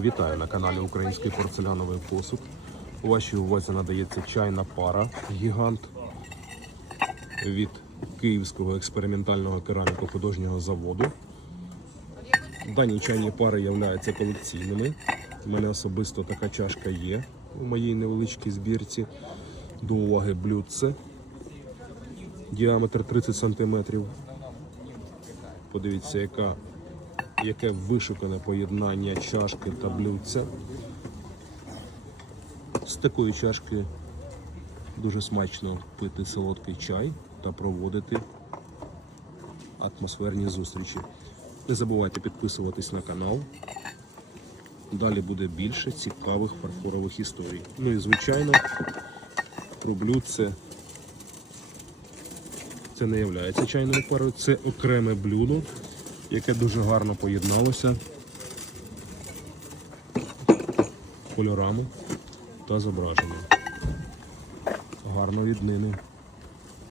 Вітаю на каналі Український порцеляновий посуд. У вашій увазі надається чайна пара гігант від Київського експериментального кераміко-художнього заводу. Дані чайні пари являються колекційними. У мене особисто така чашка є у моїй невеличкій збірці. До уваги блюдце. Діаметр 30 см. Подивіться, яка яке вишукане поєднання чашки та блюдця. З такої чашки дуже смачно пити солодкий чай та проводити атмосферні зустрічі. Не забувайте підписуватись на канал. Далі буде більше цікавих фарфорових історій. Ну і звичайно, про блюдце це не є чайною парою, це окреме блюдо, яке дуже гарно поєдналося кольорами та зображенням. Гарно від нини.